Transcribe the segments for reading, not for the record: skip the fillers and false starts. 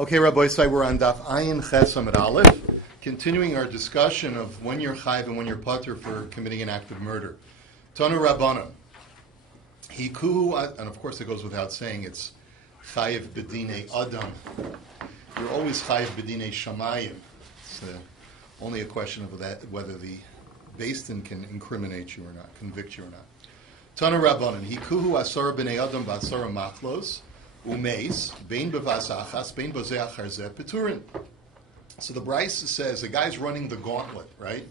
Okay, Rabbi Isai, we're on Daf Ayin Ches Amud Aleph, continuing our discussion of when you're chayiv and when you're patur for committing an act of murder. Tanu Rabbanan, Hikuhu, and of course it goes without saying, it's chayiv b'dinei adam. You're always chayiv b'dinei shamayim. It's only a question of whether the beit-din can incriminate you or not, convict you or not. Tanu Rabbanan, Hikuhu asara b'nei adam b'asara machlos. Umeis, bein b'vasachas, bein b'zeh acharze peturin. So the Brisa says the guy's running the gauntlet, right?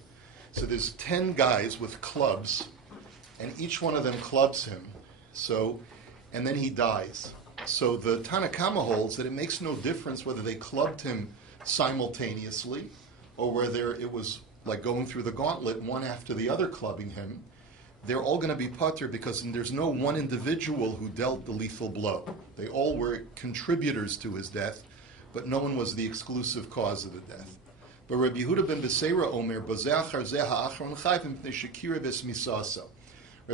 So there's 10 guys with clubs, and each one of them clubs him. So, and then he dies. So the Tanakama holds that it makes no difference whether they clubbed him simultaneously, or whether it was like going through the gauntlet, one after the other clubbing him. They're all going to be patur because there's no one individual who dealt the lethal blow. They all were contributors to his death, but no one was the exclusive cause of the death. But Rabbi Yehuda ben Beseira Omer, Rabbi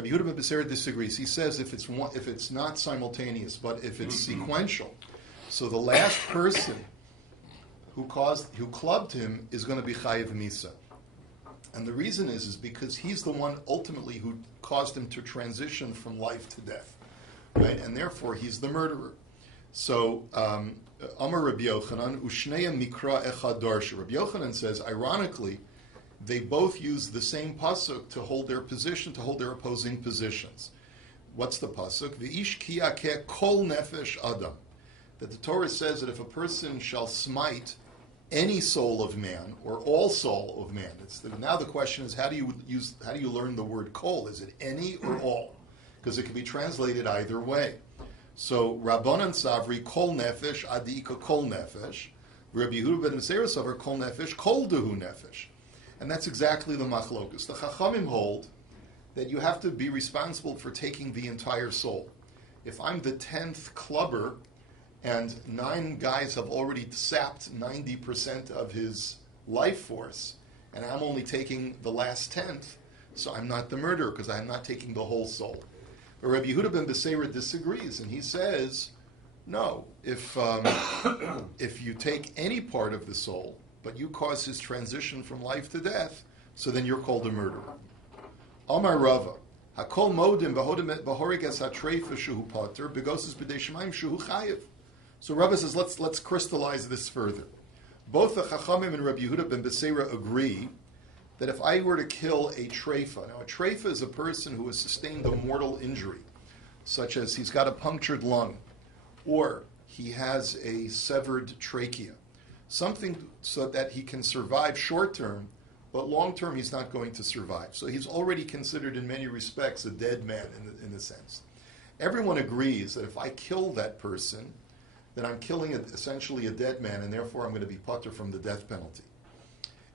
Yehuda ben Beseira disagrees. He says if it's not simultaneous, but if it's sequential, so the last person who clubbed him is going to be chayiv misa. And the reason is because he's the one ultimately who caused him to transition from life to death, right? And therefore he's the murderer. So, Amar Rabbi Yochanan, Ushneya Mikra Echad Darsha. Rabbi Yochanan says, ironically, they both use the same pasuk to hold their position, to hold their opposing positions. What's the pasuk? V'ish ki yakeh kol nefesh adam. That the Torah says that if a person shall smite any soul of man or all soul of man. Now the question is, how do you learn the word kol? Is it any or all? Because it can be translated either way. So Rabbanan Savri kol nefesh adika kol nefesh. Rabbi Yehuda ben Beseira Savri kol nefesh kol dehu nefesh. And that's exactly the machlokus. The Chachamim hold that you have to be responsible for taking the entire soul. If I'm the 10th clubber, and 9 guys have already sapped 90% of his life force, and I'm only taking the last 10th, so I'm not the murderer because I'm not taking the whole soul. But Rabbi Yehuda ben Beseira disagrees, and he says, no, if you take any part of the soul, but you cause his transition from life to death, so then you're called a murderer. Amar Rava, hakol modim b'horigas hatreifa shuhu pater, begoses b'dei shemaim shuhu chayiv. So Rabbi says, let's crystallize this further. Both the Chachamim and Rabbi Yehuda ben Beseira agree that if I were to kill a treifa, now a treifa is a person who has sustained a mortal injury, such as he's got a punctured lung, or he has a severed trachea, something so that he can survive short term, but long term he's not going to survive. So he's already considered in many respects a dead man in a sense. Everyone agrees that if I kill that person, then I'm killing essentially a dead man, and therefore I'm going to be patur from the death penalty.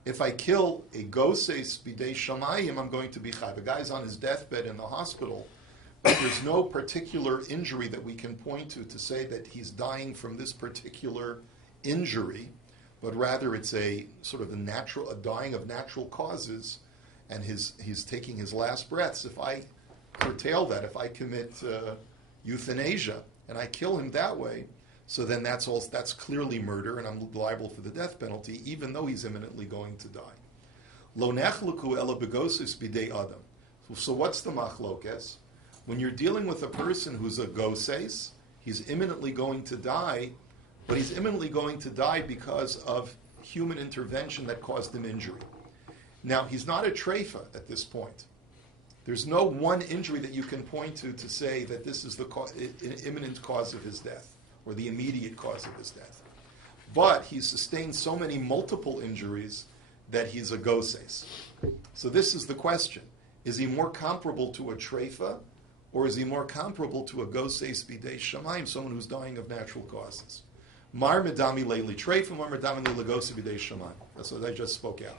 If I kill a goses bidei shamayim, I'm going to be chayiv. The guy's on his deathbed in the hospital, but there's no particular injury that we can point to say that he's dying from this particular injury, but rather it's a sort of a dying of natural causes, and he's taking his last breaths. If I curtail that, if I commit euthanasia and I kill him that way, so then that's clearly murder, and I'm liable for the death penalty, even though he's imminently going to die. Lo nechluku ela begosis bidei adam. So what's the machlokes? When you're dealing with a person who's a goses, he's imminently going to die, but he's imminently going to die because of human intervention that caused him injury. Now, he's not a treifa at this point. There's no one injury that you can point to say that this is the imminent cause of his death, or the immediate cause of his death. But he's sustained so many multiple injuries that he's a goses. So this is the question. Is he more comparable to a treifa, or is he more comparable to a goses bidei shamayim, someone who's dying of natural causes? Mar medami leili treifa, mar medami leili goses bidei shamayim. That's what I just spoke out.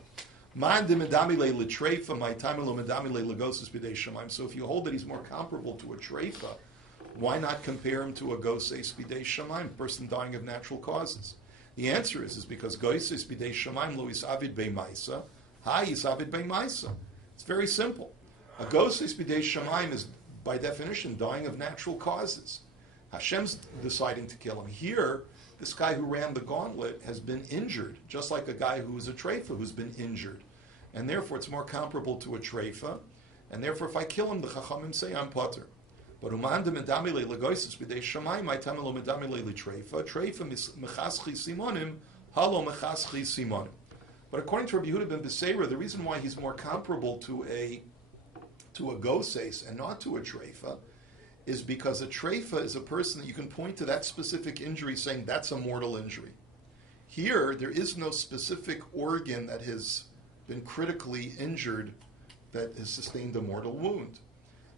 Man de medami leili treifa, my time lo medami leili goses bidei shamayim. So if you hold that he's more comparable to a treifa, why not compare him to a goses bidei shamayim, person dying of natural causes? The answer is because goses bidei shamayim lo isavid bei maisa, ha isavid bei maisa. It's very simple. A goses bidei shamayim is, by definition, dying of natural causes. Hashem's deciding to kill him. Here, this guy who ran the gauntlet has been injured, just like a guy who is a treifa who's been injured. And therefore, it's more comparable to a treifa. And therefore, if I kill him, the chachamim say I'm potter. But umanda medamile legoisis b'dei shamayim aitamelo medamile litreifa. Treifa mechaschi simonim halo mechaschi simonim. But according to Rabbi Yehuda ben Beseira, the reason why he's more comparable to a goses and not to a treifa is because a treifa is a person that you can point to that specific injury saying that's a mortal injury. Here, there is no specific organ that has been critically injured that has sustained a mortal wound.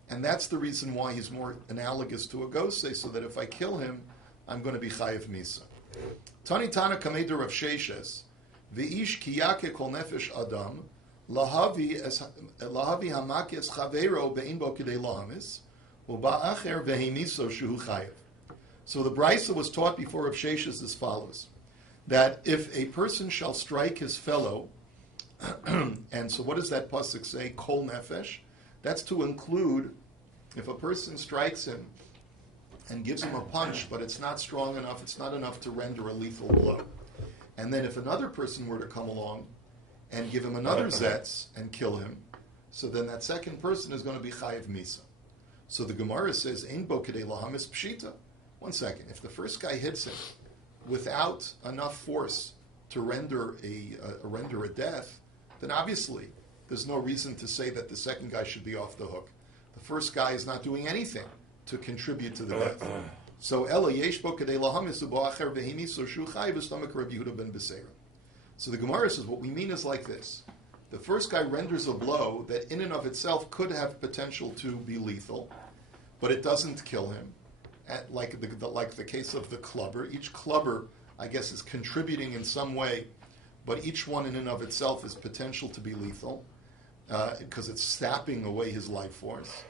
And that's the reason why he's more analogous to a gose, so that if I kill him, I'm going to be chayiv misa. Tani Tana Kameder Rav Sheshes, V'ish kiyake kol nefesh adam, lahavi hamakes chavero be'in bo kidei lahamis, u'ba'acher v'heimiso shuhu chayiv. So the brisa was taught before Rav Sheshes as follows, that if a person shall strike his fellow, and so what does that pasuk say? Kol nefesh. That's to include if a person strikes him and gives him a punch, but it's not strong enough, it's not enough to render a lethal blow. And then if another person were to come along and give him another zetz and kill him, so then that second person is going to be chayiv misa. So the Gemara says, Ein bo kedei lahamis pshita. One second. If the first guy hits him without enough force to render a death, then obviously there's no reason to say that the second guy should be off the hook. The first guy is not doing anything to contribute to the death. So Ela yesh bo kedei lahamis u'bo'acher v'himi so shu chayiv v'stomach Rabbi Yehuda ben Beseira. So the Gemara says what we mean is like this. The first guy renders a blow that in and of itself could have potential to be lethal, but it doesn't kill him. Like the case of the clubber. Each clubber, I guess, is contributing in some way, but each one in and of itself has potential to be lethal because it's sapping away his life force.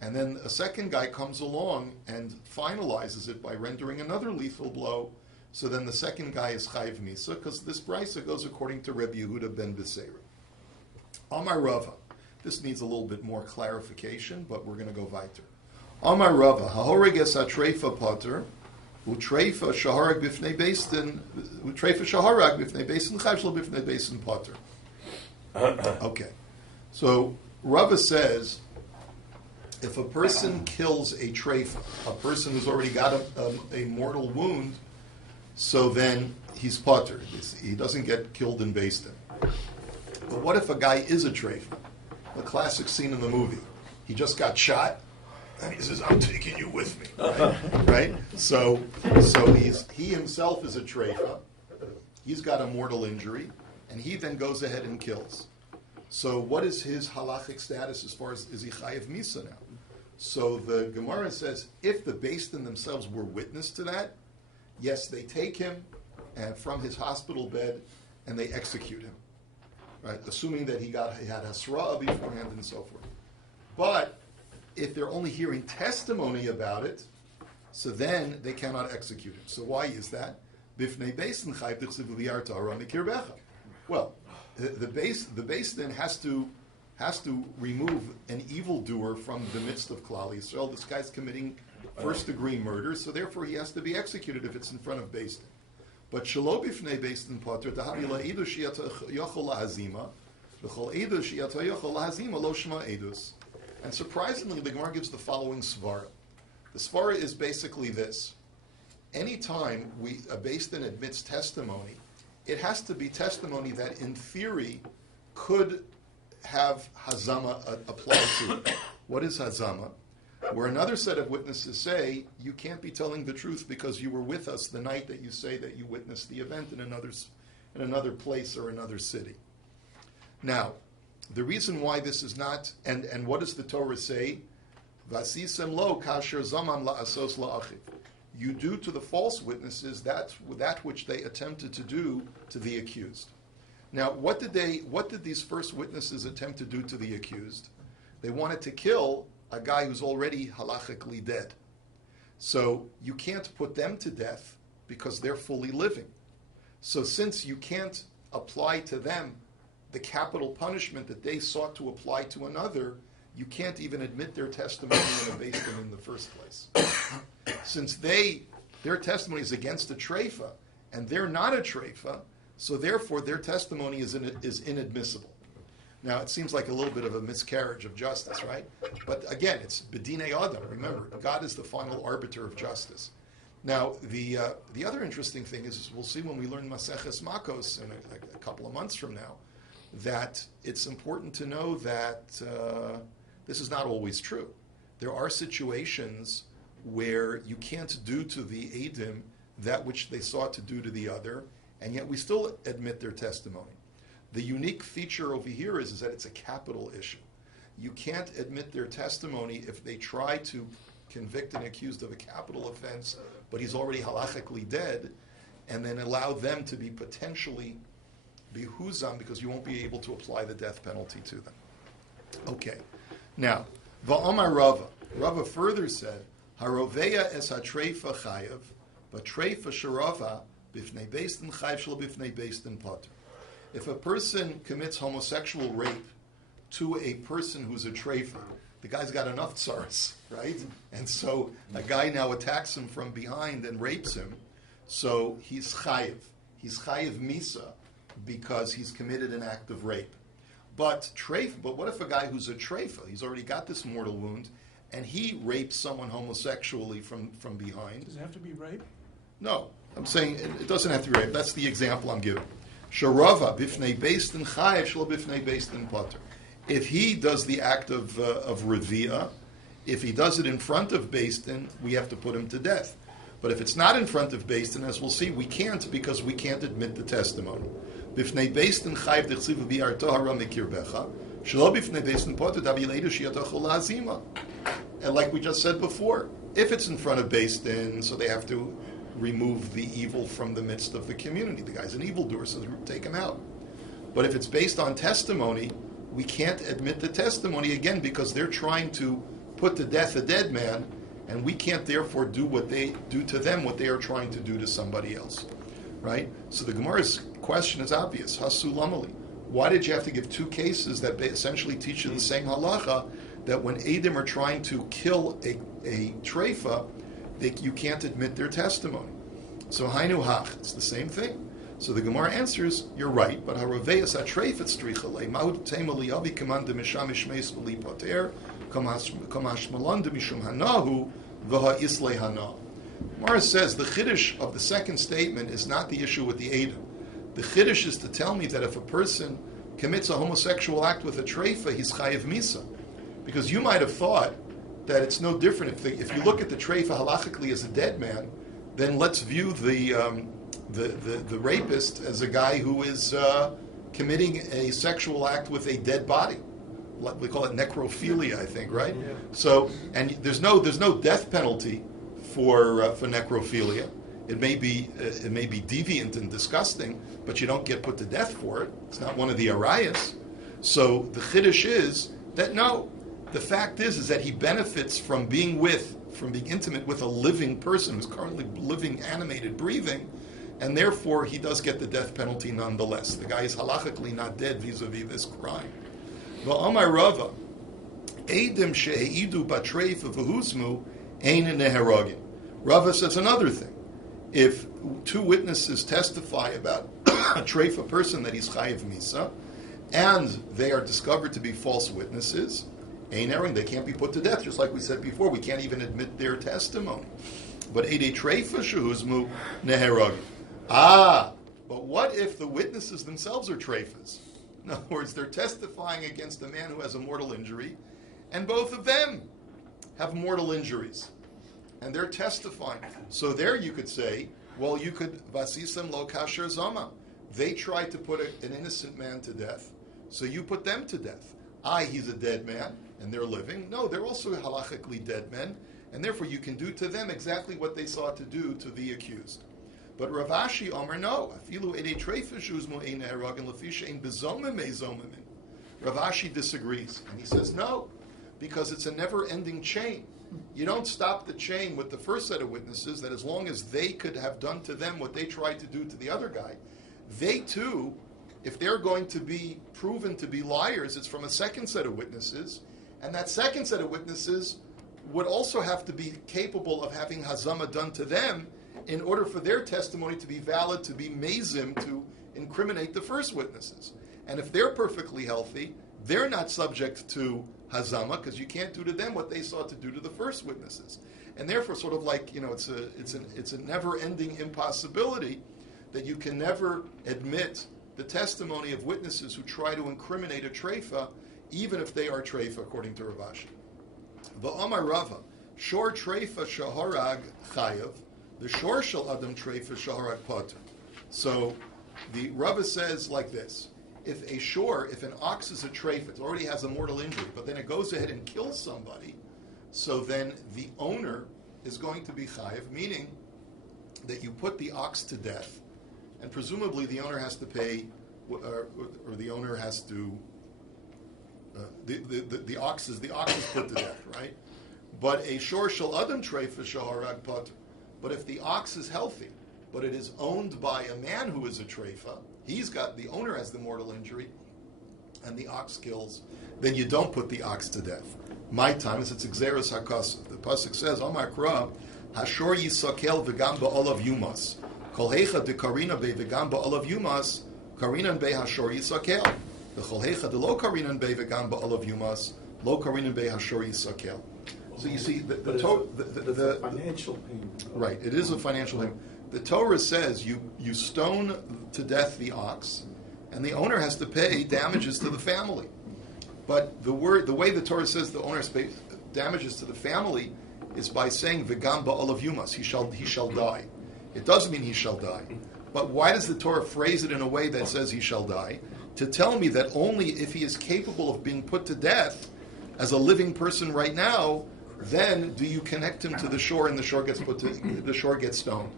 And then a second guy comes along and finalizes it by rendering another lethal blow. So then the second guy is chayiv misa, because this brisa goes according to Rabbi Yehuda ben Beseira. Amar Rava. This needs a little bit more clarification, but we're going to go weiter. Amar Rava. Hahoreg es ha-treifa potter, utreifa shaharag bifnei beis-din, utreifa shaharag bifnei beis-din, chayv bifnei beis-din potter. Okay. So Rava says, if a person kills a treifa, a person who's already got a mortal wound, so then he's potter. He doesn't get killed in beis-din. But what if a guy is a treifa? The classic scene in the movie. He just got shot, and he says, "I'm taking you with me." Right? So he himself is a treifa. He's got a mortal injury, and he then goes ahead and kills. So what is his halachic status as far as is he chayiv misa now? So the Gemara says, if the beis-din themselves were witness to that, yes, they take him from his hospital bed and they execute him, right? Assuming that he had hasra beforehand and so forth. But if they're only hearing testimony about it, so then they cannot execute him. So why is that? Bifnei beis-din chayv tichsev v'yarta hara mikirbecha. Well, the beis-din has to remove an evildoer from the midst of Klal Yisrael. This guy's committing first-degree murder, so therefore he has to be executed if it's in front of beis-din. But shelo bifnei beis-din potter tahavi la'edu she'ata yochol lahazima v'chol edu she'ata yochol lahazima lo shema edus. And surprisingly, the Gemara gives the following svara. The svara is basically this: anytime a beis-din admits testimony, it has to be testimony that, in theory, could have hazama applied to it. What is hazama? Where another set of witnesses say, you can't be telling the truth because you were with us the night that you say that you witnessed the event in another place or another city. Now, the reason why this is not, and what does the Torah say? Vasisem lo kasher zamam la'asos la'achiv. You do to the false witnesses that which they attempted to do to the accused. Now, what did these first witnesses attempt to do to the accused? They wanted to kill a guy who's already halachically dead. So you can't put them to death because they're fully living. So since you can't apply to them the capital punishment that they sought to apply to another, you can't even admit their testimony in a beis-din in the first place. Since they their testimony is against a treifa, and they're not a treifa, so therefore their testimony is inadmissible. Now, it seems like a little bit of a miscarriage of justice, right? But again, it's bedinei adam. Remember, God is the final arbiter of justice. Now, the other interesting thing is we'll see when we learn Maseches Makos in a couple of months from now, that it's important to know that this is not always true. There are situations where you can't do to the edim that which they sought to do to the other, and yet we still admit their testimony. The unique feature over here is that it's a capital issue. You can't admit their testimony if they try to convict an accused of a capital offense, but he's already halachically dead, and then allow them to be potentially behuzam, because you won't be able to apply the death penalty to them. Okay. Now, va'amar Rava. Rava further said, haroveya es ha-treifa chayav, v'treifa sharava bifnei beit-din chayav shel bifnei beit-din potter. If a person commits homosexual rape to a person who's a treifa, the guy's got enough tsaras, right? And so a guy now attacks him from behind and rapes him, so he's chayiv. He's chayiv misa because he's committed an act of rape. But what if a guy who's a treifa, he's already got this mortal wound, and he rapes someone homosexually from behind? Does it have to be rape? No, I'm saying it doesn't have to be rape. That's the example I'm giving. Sharava bifnei beit-din chayav shelo bifnei beit-din potter. If he does the act of revia, if he does it in front of beit-din, we have to put him to death. But if it's not in front of beit-din, as we'll see, we can't, because we can't admit the testimony. Bifnei beit-din chayav dechsiv v'bi'ar-tahara mikirbecha, shelo bifnei beit-din potter davileidu shi'atachol la'azima. And like we just said before, if it's in front of beit-din, so they have to remove the evil from the midst of the community. The guy's an evildoer, so take him out. But if it's based on testimony, we can't admit the testimony again, because they're trying to put to death a dead man, and we can't therefore do what they do to them, what they are trying to do to somebody else. Right? So the Gemara's question is obvious. Hasu lamali. Why did you have to give two cases that essentially teach you the same halacha, that when edim are trying to kill a treifa, you can't admit their testimony? So hainu hach, it's the same thing. So the Gemara answers, you're right, but haraveyas ha-treifet strichale mahud tema liyavi kaman de misham ishmeis v'li pater kamash malan de mishum hanahu v'ha islay hana. Gemara says the chiddush of the second statement is not the issue with the edim. The chiddush is to tell me that if a person commits a homosexual act with a treifa, he's chayiv misa. Because you might have thought that it's no different. If you look at the treifa halachically as a dead man, then let's view the rapist as a guy who is committing a sexual act with a dead body. We call it necrophilia, I think, right? Yeah. So, and there's no death penalty for necrophilia. It may be deviant and disgusting, but you don't get put to death for it. It's not one of the arayas. So the chiddush is that no. The fact is that he benefits from being intimate with a living person who's currently living, animated, breathing, and therefore he does get the death penalty nonetheless. The guy is halachically not dead vis-a-vis this crime. V'amar Rava, edim she'eidu batreifa v'huzmu ein neheragim. Rava says another thing. If two witnesses testify about a treifa person that he's chayiv misa, and they are discovered to be false witnesses, ain't erring, they can't be put to death, just like we said before. We can't even admit their testimony. But ede treifa shehuzmu neheragim. But what if the witnesses themselves are treifas? In other words, they're testifying against a man who has a mortal injury, and both of them have mortal injuries, and they're testifying. So there you could say, well, you could vasisam lo kasher zama. They tried to put an innocent man to death, so you put them to death. He's a dead man, and they're living. No, they're also halachically dead men, and therefore you can do to them exactly what they sought to do to the accused. But Rav Ashi Omer, no. Afilu ede treifish uzmu ein eragin lefisha ein bezomim ezomimin. Rav Ashi disagrees, and he says no, because it's a never-ending chain. You don't stop the chain with the first set of witnesses, that as long as they could have done to them what they tried to do to the other guy, they too, if they're going to be proven to be liars, it's from a second set of witnesses, and that second set of witnesses would also have to be capable of having hazama done to them, in order for their testimony to be valid, to be mazim, to incriminate the first witnesses. And if they're perfectly healthy, they're not subject to hazama, because you can't do to them what they sought to do to the first witnesses. And therefore, sort of like, it's a never-ending impossibility that you can never admit the testimony of witnesses who try to incriminate a treifa, even if they are treifa, according to Rav Ashi. V'amar Rava, shor treifa shaharag chayav, the shor shel adam treifa shaharag pater. So the Rava says like this: if an ox is a treifa, it already has a mortal injury, but then it goes ahead and kills somebody, so then the owner is going to be chayav, meaning that you put the ox to death, and presumably the owner has to pay, or the owner has to. The ox is put to death, right? But a shor shel adam treifa shaharag pater. But if the ox is healthy, but it is owned by a man who is a treifa, the owner has the mortal injury, and the ox kills, then you don't put the ox to death. My time is it's exeris hakasuf. The pasuk says, Amar Kra, Hashor yisakel v'gam ba'olav yumas. Kol hecha de karina be v'gam ba'olav yumas, karinan be hashor yisakel. The kol hecha de lo karinan be v'gam ba'olav yumas, lo karinan be hashor yisakel. So you see, the financial payment. Right, it is a financial payment. The Torah says you stone to death the ox, and the owner has to pay damages to the family. But the way the Torah says the owner has to pay damages to the family is by saying v'gam ba'olav yumas, he shall die. It doesn't mean he shall die. But why does the Torah phrase it in a way that says he shall die? To tell me that only if he is capable of being put to death as a living person right now, then do you connect him to the shore, and the shore gets stoned.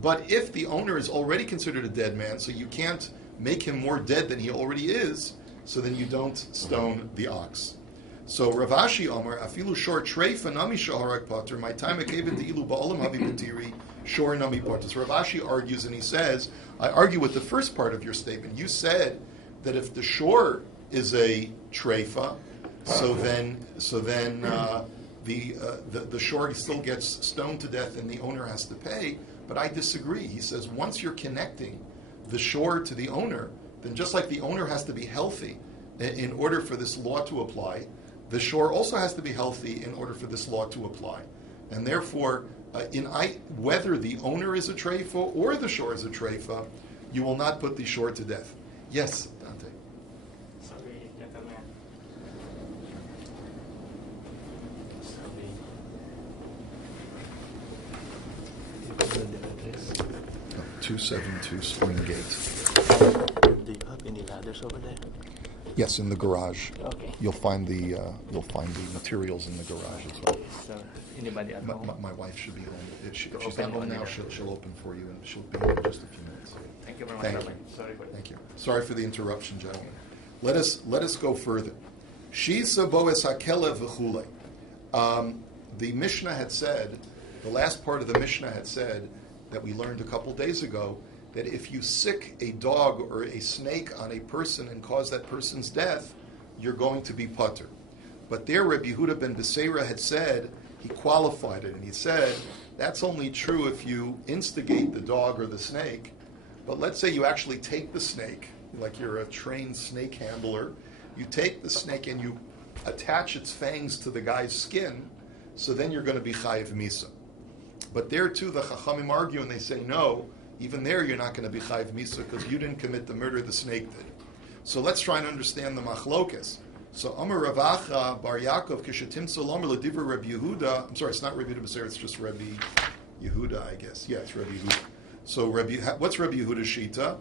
But if the owner is already considered a dead man, so you can't make him more dead than he already is, so then you don't stone the ox. So Rav Ashi Omer, afilu shor treifa nami shaharag pater, my time ekevin deilu ba'olam-haba-world-to-come shor nami pater. So Rav Ashi argues, and he says, I argue with the first part of your statement. You said that if the shor is a treifa, so then the shor still gets stoned to death and the owner has to pay. But I disagree. He says once you're connecting the shor to the owner, then just like the owner has to be healthy in order for this law to apply, the shor also has to be healthy in order for this law to apply. And therefore, whether the owner is a treifa or the shor is a treifa, you will not put the shor to death. Yes, Dante. Sorry, gentlemen. 272 Springgate. Do you have any ladders over there? Yes, in the garage. Okay. You'll find the materials in the garage as well. So, anybody at home? My wife should be home. She's not Open home now. later. She'll open for you, and she'll be home in just a few minutes. Thank you very much, Thank Rabbi. you. Sorry for that. Thank you. Sorry for the interruption, gentlemen. Let us go further. Shisa boes hakelev v'chule. The Mishnah had said, the last part of the Mishnah had said that we learned a couple days ago, that if you sick a dog or a snake on a person and cause that person's death, you're going to be putter. But there Rabbi Yehuda ben Beseira had said, he qualified it, and he said, that's only true if you instigate the dog or the snake. But let's say you actually take the snake, like you're a trained snake handler, you take the snake and you attach its fangs to the guy's skin, so then you're going to be chayiv misa. But there too, the Chachamim argue and they say, no, even there you're not going to be chayiv misa because you didn't commit the murder the snake did. So let's try and understand the machlokes. So Amar Ravacha Bar Yaakov Kishatim Solomar L'Divra Rabbi Yehuda. I'm sorry, it's not Rabbi Yehuda Beser, it's just Rabbi Yehuda, I guess. Yeah, it's Rabbi Yehuda. So what's Rabbi Yehuda's shita?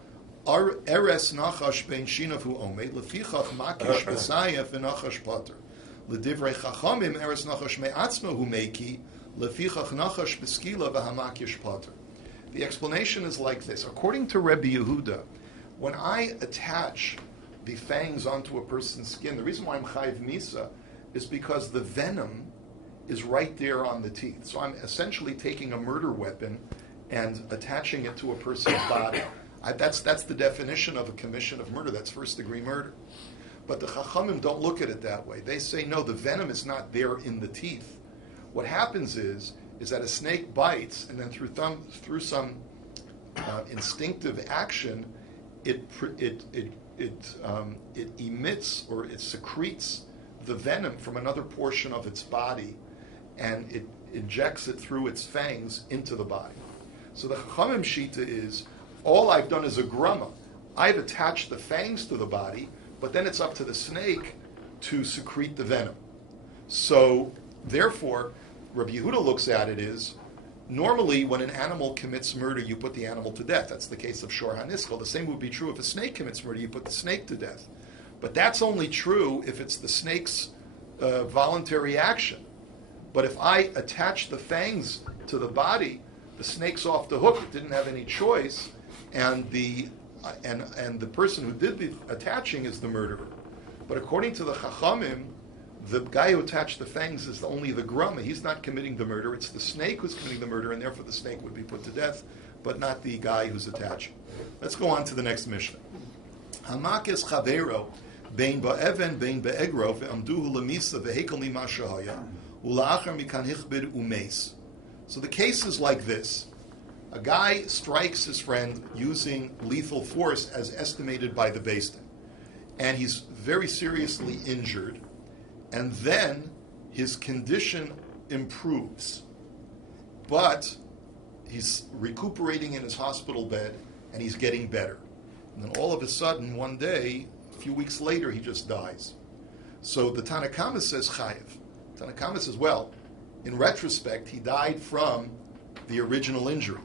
Eres nachash ben shinavu omed lefichach makish b'sayef v'nachash pater. L'divrei chachamim eres nachash me'atzma hu meiki lefichach nachash b'skila v'hamakish pater. The explanation is like this. According to Rabbi Yehuda, when I attach the fangs onto a person's skin, the reason why I'm chayiv misa is because the venom is right there on the teeth. So I'm essentially taking a murder weapon and attaching it to a person's body. That's the definition of a commission of murder. That's first-degree murder. But the Chachamim don't look at it that way. They say, no, the venom is not there in the teeth. What happens is is that a snake bites, and then through some instinctive action, it emits or it secretes the venom from another portion of its body, and it injects it through its fangs into the body. So the Chachamim Shita is, all I've done is a grumma. I've attached the fangs to the body, but then it's up to the snake to secrete the venom. So, therefore, Rabbi Yehuda looks at it as, normally when an animal commits murder, you put the animal to death. That's the case of Shor HaNiskal. The same would be true if a snake commits murder, you put the snake to death. But that's only true if it's the snake's voluntary action. But if I attach the fangs to the body, the snake's off the hook. It didn't have any choice, and the person who did the attaching is the murderer. But according to the Chachamim, the guy who attached the fangs is only the grumma. He's not committing the murder. It's the snake who's committing the murder, and therefore the snake would be put to death, but not the guy who's attaching. Let's go on to the next Mishnah. Hamakes chavero bein ba'even bein be'egro ve'amduhu lemisa ve'hekel mima shahaya ula'achar mikan hichbir umeis. So the case is like this. A guy strikes his friend using lethal force as estimated by the beit-din, and he's very seriously injured, and then his condition improves. But he's recuperating in his hospital bed, and he's getting better. And then all of a sudden, one day, a few weeks later, he just dies. So the Tanakama says chayiv. Tanakama says, well, in retrospect, he died from the original injury,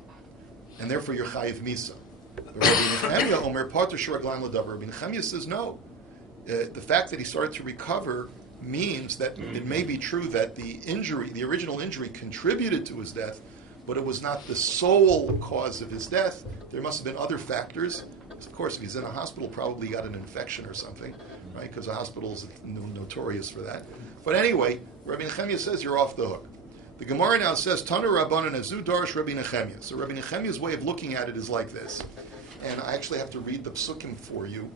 and therefore you're chayiv misa. Rabbi Nechemia says no. The fact that he started to recover means that it may be true that the original injury contributed to his death, but it was not the sole cause of his death. There must have been other factors. Of course, if he's in a hospital, probably got an infection or something, right? Because a hospital is notorious for that. But anyway, Rabbi Nechemia says you're off the hook. The Gemara now says, Tanu Rabbanan Azu Darish Rabbi Nechemia. So Rabbi Nechemia's way of looking at it is like this. And I actually have to read the psukim for you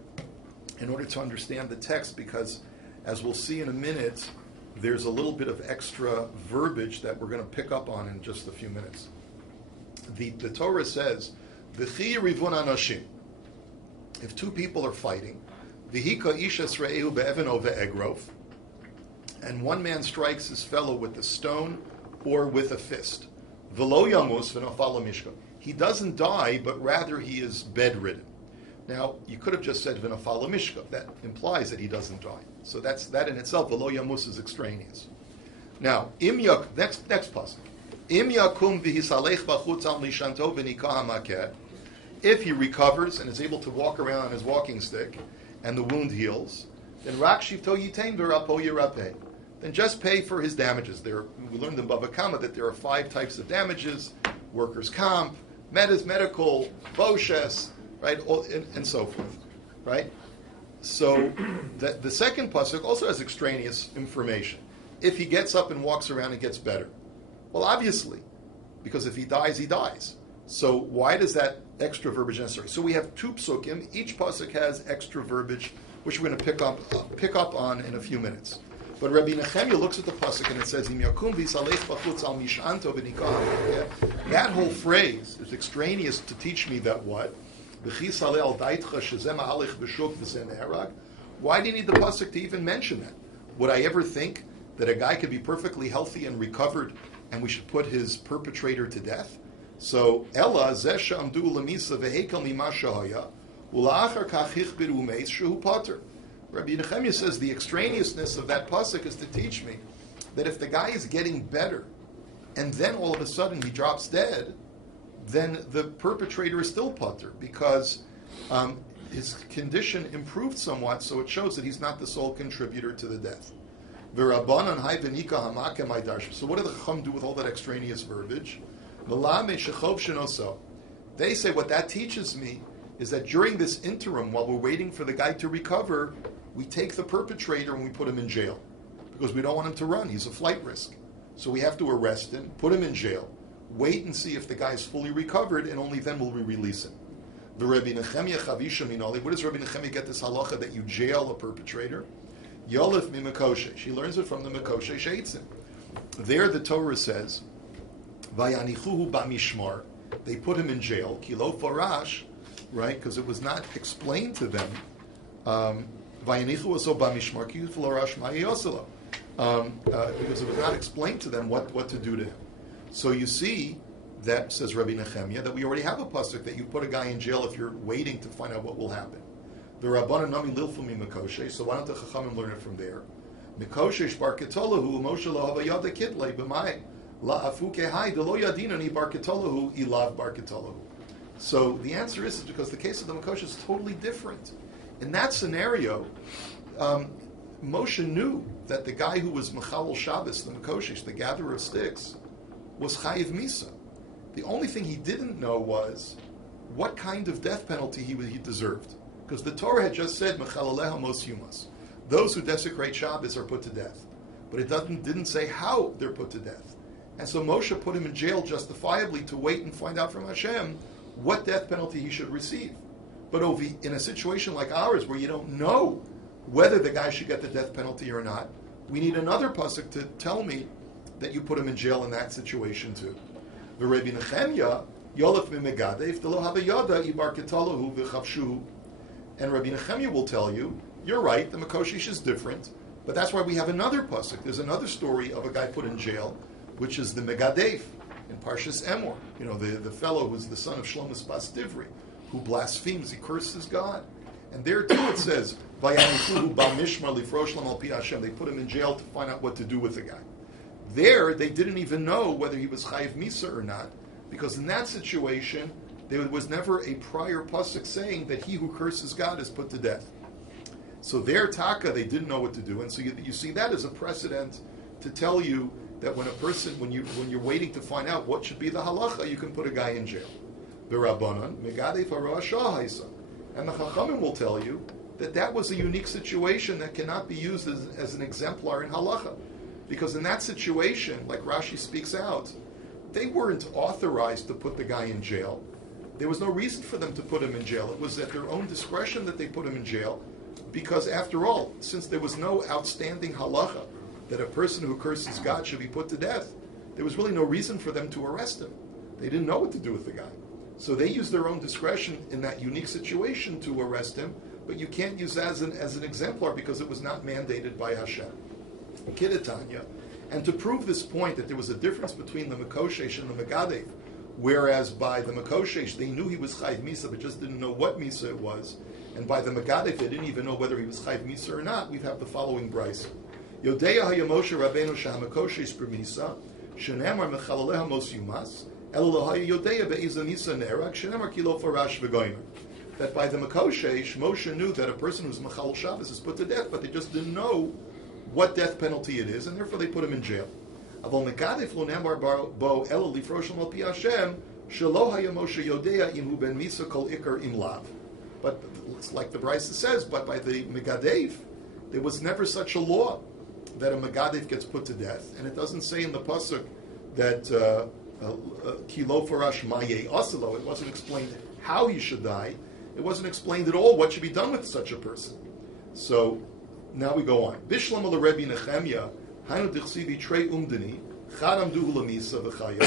in order to understand the text, because as we'll see in a minute, there's a little bit of extra verbiage that we're going to pick up on in just a few minutes. The Torah says, V'chi rivun anashim. If two people are fighting, V'hika ish esre'ehu be'even o ve'egrov, and one man strikes his fellow with a stone or with a fist, V'lo yamus v'nafal mishka. He doesn't die, but rather he is bedridden. Now, you could have just said v'nafal mishka. That implies that he doesn't die. So that in itself, v'lo yamus, is extraneous. Now, next pasuk. Im yakum v'hisalech b'chutz al mishanto v'nikah hamakeh. If he recovers and is able to walk around on his walking stick, and the wound heals, then rak shivto yitain v'rapo yirapeh. Then just pay for his damages. We learned in Bava Kama that there are 5 types of damages: workers' comp, medical, boshes, right, and so forth, right? So the second pasuk also has extraneous information. If he gets up and walks around and gets better, well, obviously, because if he dies, he dies. So why does that extra verbiage necessary? So we have 2 psukim. Each pasuk has extra verbiage, which we're going to pick up on in a few minutes. But Rabbi Nechemia looks at the pasuk and it says, "Im yakum v'yisalech b'chutz al mishanto v'nikah." That whole phrase is extraneous to teach me that what? Why do you need the pasuk to even mention that? Would I ever think that a guy could be perfectly healthy and recovered, and we should put his perpetrator to death? So Ella zesha amdu lemisa vehekel mima shahaya ula'achar kach hichbir umeis shehu pater. Rabbi Nechemia says the extraneousness of that pasuk is to teach me that if the guy is getting better, and then all of a sudden he drops dead, then the perpetrator is still pater, because his condition improved somewhat, so it shows that he's not the sole contributor to the death. So what do the Chacham do with all that extraneous verbiage? They say what that teaches me is that during this interim, while we're waiting for the guy to recover, we take the perpetrator and we put him in jail, because we don't want him to run. He's a flight risk. So we have to arrest him, put him in jail, wait and see if the guy is fully recovered, and only then will we release him. The Rabbi Nechemia Chavisha Minoli. What does Rabbi Nechemia get this halacha that you jail a perpetrator? Yolif mi Mekoshe. She learns it from the Mekoshe Sheitzim. There the Torah says Vayanichuhu b'mishmar. They put him in jail. Kilo farash, right? Because it was not explained to them. Vayanichu also b'mishmar kilo farash ma'yoselo. Because it was not explained to them what to do to him. So you see that, says Rabbi Nehemiah, that we already have a pasuk that you put a guy in jail if you're waiting to find out what will happen. The Rabbanan nami lilfumi mikoshe. So why don't the Chachamim learn it from there? Mikoshesh bar ketolahu Moshe lo havayada kidlei b'mai la'afu kehai delo yadinani bar ketolahu ilav bar ketolahu. So the answer is because the case of the Mikoshe is totally different. In that scenario, Moshe knew that the guy who was Mechalel Shabbos, the Mikoshesh, the gatherer of sticks, was Chayiv Misa. The only thing he didn't know was what kind of death penalty he deserved. Because the Torah had just said, Mechaleleha mos yumas. Those who desecrate Shabbos are put to death. But it didn't say how they're put to death. And so Moshe put him in jail justifiably to wait and find out from Hashem what death penalty he should receive. But in a situation like ours, where you don't know whether the guy should get the death penalty or not, we need another pasuk to tell me that you put him in jail in that situation too. The Rabbi Nehemiah, Yolef mimegadev, delo havayada ibar ketalahu v'chavshuhu. And Rabbi Nehemiah will tell you, you're right, the Mikoshish is different, but that's why we have another pasuk. There's another story of a guy put in jail, which is the Megadev in Parshas Emor. You know, the fellow who's the son of Shlomo Bas Divri, who blasphemes, he curses God. And there too it says, Vayanichuhu b'mishmar lifrosh lam al pi Hashem. They put him in jail to find out what to do with the guy. There, they didn't even know whether he was Chayiv Misa or not, because in that situation, there was never a prior pasuk saying that he who curses God is put to death. So there, Taka, they didn't know what to do, and so you see that as a precedent to tell you that when you're waiting to find out what should be the halacha, you can put a guy in jail. The Rabbanan Megadei Farah Shahaisa, and the Chachamim will tell you that was a unique situation that cannot be used as an exemplar in halacha, because in that situation, like Rashi speaks out, they weren't authorized to put the guy in jail. There was no reason for them to put him in jail. It was at their own discretion that they put him in jail, because after all, since there was no outstanding halacha that a person who curses God should be put to death, there was really no reason for them to arrest him. They didn't know what to do with the guy. So they used their own discretion in that unique situation to arrest him, but you can't use that as an exemplar because it was not mandated by Hashem. Kidatanya. And to prove this point that there was a difference between the Mikoshesh and the Megadev, whereas by the Mikoshesh they knew he was Chayiv Misa but just didn't know what Misa it was, and by the Megadev they didn't even know whether he was Chayiv Misa or not, we have the following brisa. Yodeya hayamoshe Rabbeinu shahamakoshesh b'misa, shenemar mechalaleha mos yumas, elohaya yodeya be'iza misa nerag, shenemar kilo farash v'goymer. That by the Mikoshesh, Moshe knew that a person who's Mechal Shabbos is put to death, but they just didn't know what death penalty it is, and therefore they put him in jail. Avol Megadef lo nemar bo elo lifrosh al pi Hashem shelo haya Moshe yodea im hu ben misa kol ikar im lav. But it's like the Brisa says, but by the Megadev, there was never such a law that a Megadev gets put to death, and it doesn't say in the pasuk that kilo farash maye aselo. It wasn't explained how he should die. It wasn't explained at all what should be done with such a person. So now we go on. Bishlam al Rebbe Nehemiah, Hainu dichsivi trei umdani, chadam duhu lamisa v'chaya,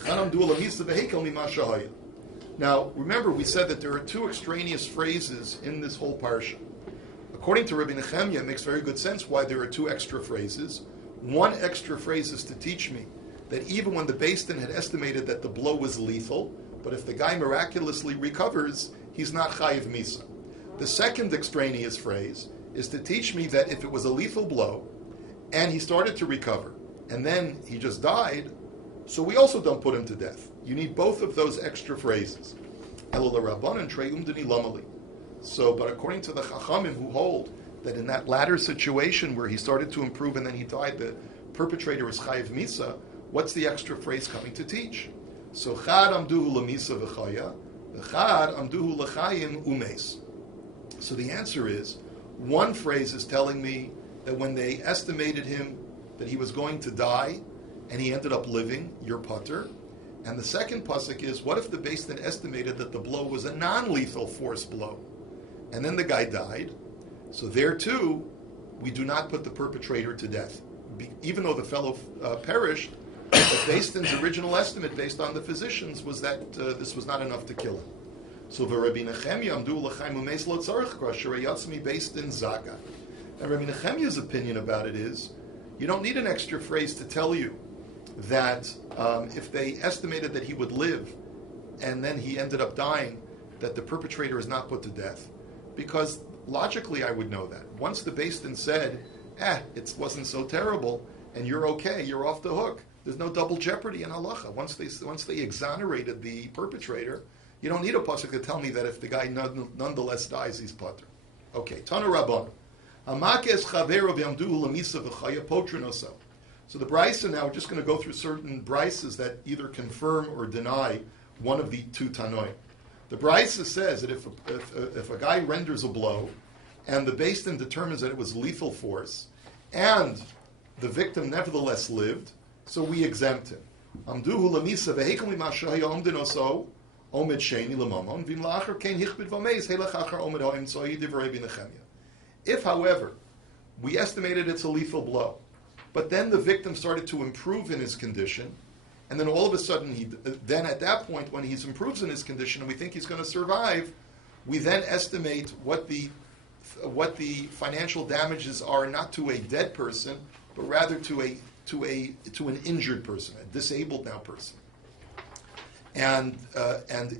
chadam duhu lamisa v'hekel mima shahaya. Now, remember, we said that there are two extraneous phrases in this whole parsha. According to Rabbi Nehemiah, it makes very good sense why there are two extra phrases. One extra phrase is to teach me that even when the beit-din had estimated that the blow was lethal, but if the guy miraculously recovers, he's not chayiv misa. The second extraneous phrase is to teach me that if it was a lethal blow, and he started to recover, and then he just died, so we also don't put him to death. You need both of those extra phrases. So, but according to the Chachamim who hold that in that latter situation where he started to improve and then he died, the perpetrator is chayiv misa, what's the extra phrase coming to teach? So, chad amduhu lamisa v'chaya, chad amduhu l'chayim umes. So the answer is, one phrase is telling me that when they estimated him that he was going to die, and he ended up living, you're putter. And the second pasuk is, what if the beit-din estimated that the blow was a non-lethal force blow? And then the guy died. So there too, we do not put the perpetrator to death. Even though the fellow perished, But based on his original estimate, based on the physicians, was that this was not enough to kill him. So Rabbi Nechemia amdu l'chaim u'meis lo tzarich kosher yatzmi based in zaga. And Rabbi Nechemia's opinion about it is, you don't need an extra phrase to tell you that if they estimated that he would live and then he ended up dying, that the perpetrator is not put to death. Because logically I would know that. Once the Beis Din said, it wasn't so terrible, and you're okay, you're off the hook. There's no double jeopardy in halacha. Once they exonerated the perpetrator, you don't need a pasuk to tell me that if the guy nonetheless dies, he's pater. Okay, Tana Rabban. So the brisa now, we're just going to go through certain brises that either confirm or deny one of the two tanoim. The brisa says that if a guy renders a blow, and the Beis Din determines that it was lethal force, and the victim nevertheless lived, so we exempt him. Amduhu lamisa vehekam limashaya omdinoso omed sheni lamamon vim la'achar kein hichbid v'meis helach achar omed ha'im tzoi divrei b'nechemia. If, however, we estimated it's a lethal blow, but then the victim started to improve in his condition, and then all of a sudden, then at that point, when he improves in his condition and we think he's going to survive, we then estimate what the financial damages are, not to a dead person, but rather to an injured person, a disabled now person. And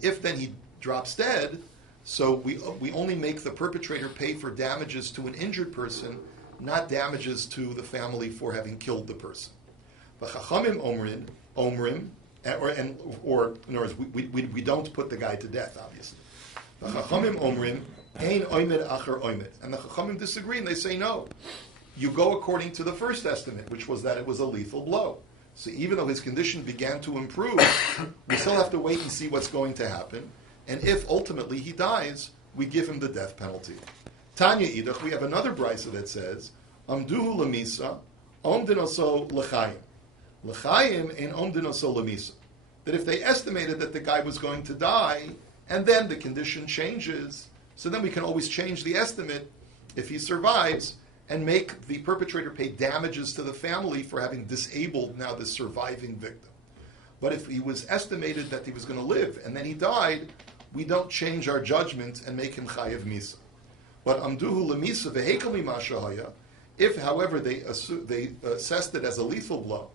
if then he drops dead, so we only make the perpetrator pay for damages to an injured person, not damages to the family for having killed the person. The Chachamim omrim, or in other words, we don't put the guy to death, obviously. The Chachamim omrim, ein oimed acher oimed. And the Chachamim disagree, and they say, no, you go according to the first estimate, which was that it was a lethal blow. So even though his condition began to improve, we still have to wait and see what's going to happen. And if ultimately he dies, we give him the death penalty. Tanya idach, we have another brisa that says, amduhu lemisa, omdinoso l'chaim. L'chaim ein omdinoso lemisa. That if they estimated that the guy was going to die, and then the condition changes, so then we can always change the estimate if he survives, and make the perpetrator pay damages to the family for having disabled now the surviving victim. But if he was estimated that he was going to live, and then he died, we don't change our judgment and make him chayev misa. But amduhu lemisa vehekal mimashahaya, if, however, they assessed it as a lethal blow,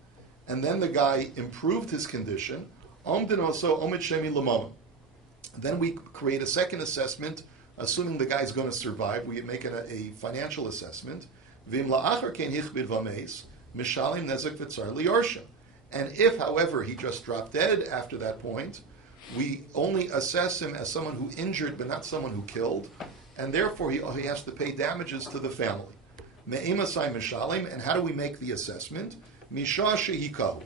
and then the guy improved his condition, omdin also omid shemi lamam. Then we create a second assessment, assuming the guy's going to survive. We make a financial assessment. Vim la'achar kein hichbid v'meis, mishalim nezek v'tzar liyorshim. And if, however, he just dropped dead after that point, we only assess him as someone who injured but not someone who killed, and therefore he has to pay damages to the family. Me'imasai mishalim, and how do we make the assessment? Misha shehikahu.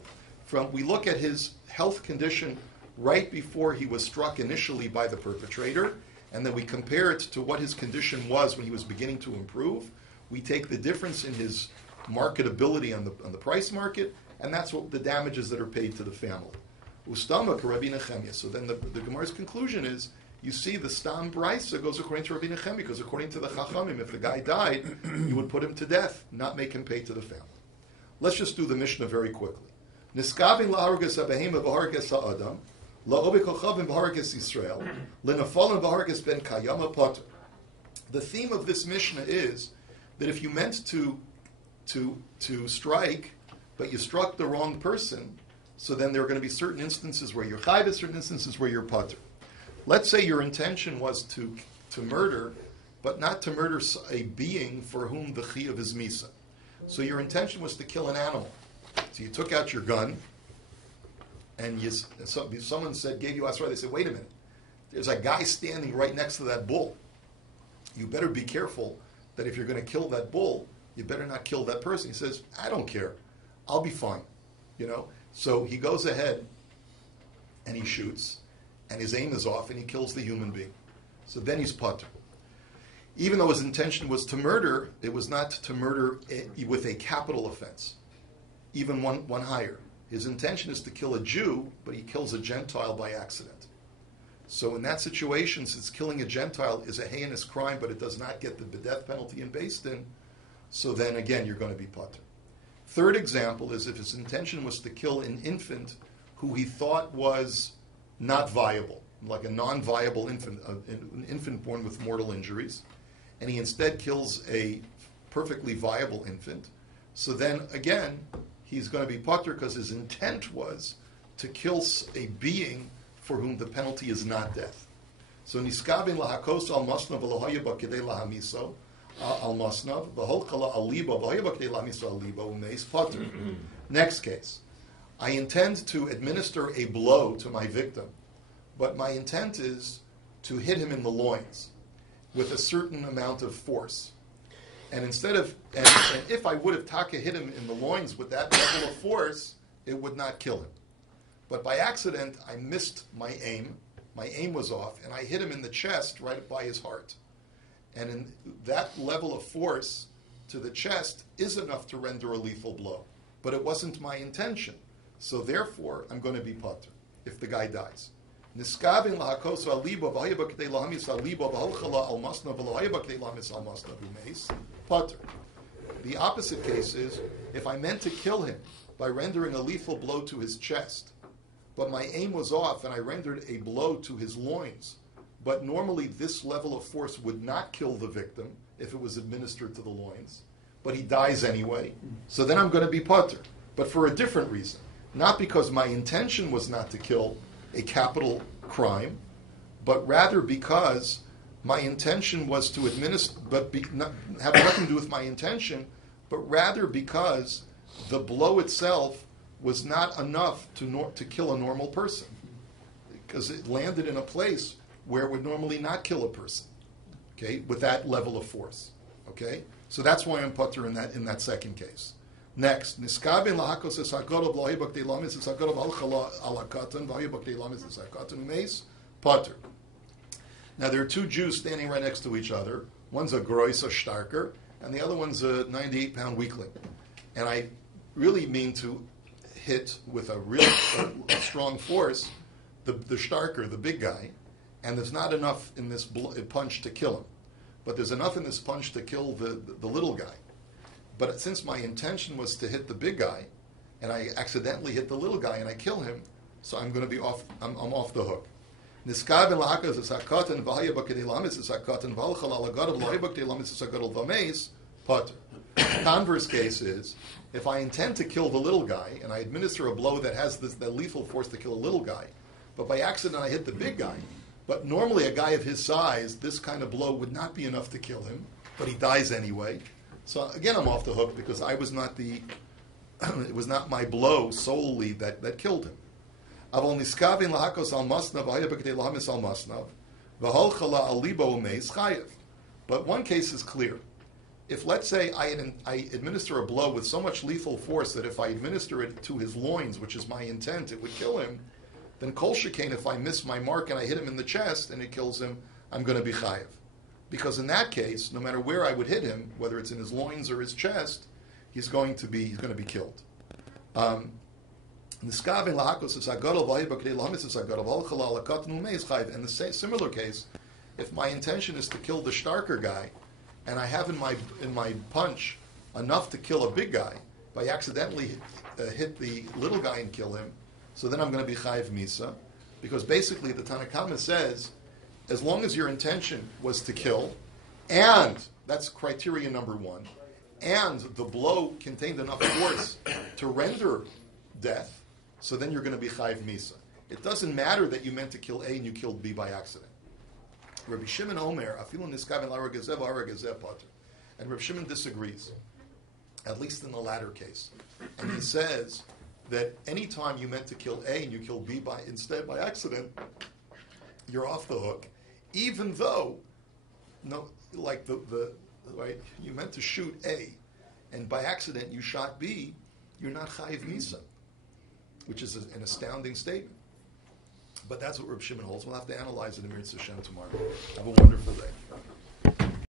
We look at his health condition right before he was struck initially by the perpetrator, and then we compare it to what his condition was when he was beginning to improve. We take the difference in his marketability on the price market, and that's what the damages that are paid to the family. Ustama Rabbi Nechemia. So then the Gemara's conclusion is, you see, the Stam Brisa goes according to Rabbi Nechemia, because according to the Chachamim, if the guy died, you would put him to death, not make him pay to the family. Let's just do the Mishnah very quickly. Niskavin la'hargas ha'behema v'hargas ha'adam, la'obe kochavim v'hargas Yisrael, l'nafalim v'hargas ben kayama potter. The theme of this Mishnah is that if you meant to strike, but you struck the wrong person, so then there are going to be certain instances where you're chayv, certain instances where you're potter. Let's say your intention was to murder, but not to murder a being for whom the chiyuv is misa. So your intention was to kill an animal. So you took out your gun, and someone gave you asra. They said, wait a minute, there's a guy standing right next to that bull. You better be careful that if you're going to kill that bull, you better not kill that person. He says, I don't care. I'll be fine. So he goes ahead and he shoots, and his aim is off, and he kills the human being. So then he's pater. Even though his intention was to murder, it was not to murder with a capital offense, even one higher. His intention is to kill a Jew, but he kills a Gentile by accident. So in that situation, since killing a Gentile is a heinous crime, but it does not get the death penalty in beit din, so then again you're going to be pater. Third example is if his intention was to kill an infant who he thought was not viable, like a non-viable infant, an infant born with mortal injuries, and he instead kills a perfectly viable infant. So then, again, he's going to be patur because his intent was to kill a being for whom the penalty is not death. So niskabin lahakos al masnav v'lohayaba kedei lahamiso al masnav v'holchala al liba v'lohayaba kedei lahamiso al liba umeis patur. Next case, I intend to administer a blow to my victim, but my intent is to hit him in the loins with a certain amount of force. And instead of, and if I would have taka hit him in the loins with that level of force, it would not kill him. But by accident, I missed my aim. My aim was off, and I hit him in the chest right by his heart. And in that level of force to the chest is enough to render a lethal blow. But it wasn't my intention. So therefore, I'm going to be patur if the guy dies. Niskabin lahakosu aliba v'hayaba k'dei lahamis aliba v'holchala al masna v'lohayaba k'dei lahamis al masna v'meis patur. The opposite case is if I meant to kill him by rendering a lethal blow to his chest, but my aim was off and I rendered a blow to his loins, but normally this level of force would not kill the victim if it was administered to the loins, but he dies anyway, so then I'm going to be patur, but for a different reason. Not because my intention was not to kill a capital crime, but rather because my intention was to administer, have nothing to do with my intention, but rather because the blow itself was not enough to kill a normal person, because it landed in a place where it would normally not kill a person, okay, with that level of force, okay. So that's why I'm patur in that second case. Next, niskabin lahakos esakot v'lohibak deilamis esakot v'alchala alakatan v'lohibak deilamis esakatan umeis patur. Now there are two Jews standing right next to each other. One's a grois, a starker, and the other one's a 98-pound weakling. And I really mean to hit with a real a strong force the starker, the big guy, and there's not enough in this punch to kill him, but there's enough in this punch to kill the little guy. But since my intention was to hit the big guy, and I accidentally hit the little guy and I kill him, so I'm going to be off. I'm off the hook. Converse case is, if I intend to kill the little guy and I administer a blow that has the lethal force to kill a little guy, but by accident I hit the big guy, but normally a guy of his size, this kind of blow would not be enough to kill him, but he dies anyway. So again, I'm off the hook because I was not it was not my blow solely that killed him. But one case is clear. If, let's say, I administer a blow with so much lethal force that if I administer it to his loins, which is my intent, it would kill him, then kol shekain, if I miss my mark and I hit him in the chest and it kills him, I'm going to be chayev. Because in that case, no matter where I would hit him, whether it's in his loins or his chest, he's going to be killed. In the similar case, if my intention is to kill the starker guy, and I have in my punch enough to kill a big guy, by accidentally hit the little guy and kill him, so then I'm going to be chayiv misa, because basically the Tanakama says, as long as your intention was to kill, and that's criteria number one, and the blow contained enough force to render death, so then you're going to be chayiv misa. It doesn't matter that you meant to kill A and you killed B by accident. Rabbi Shimon Omer, afilu niskaven l'haragezev haragezev patur, and Rabbi Shimon disagrees, at least in the latter case, and he says that any time you meant to kill A and you killed B instead by accident, you're off the hook, even though, like right, you meant to shoot A, and by accident you shot B, you're not chayiv misa, which is an astounding statement. But that's what Reb Shimon holds. We'll have to analyze it in Mitzvah Hashem tomorrow. Have a wonderful day.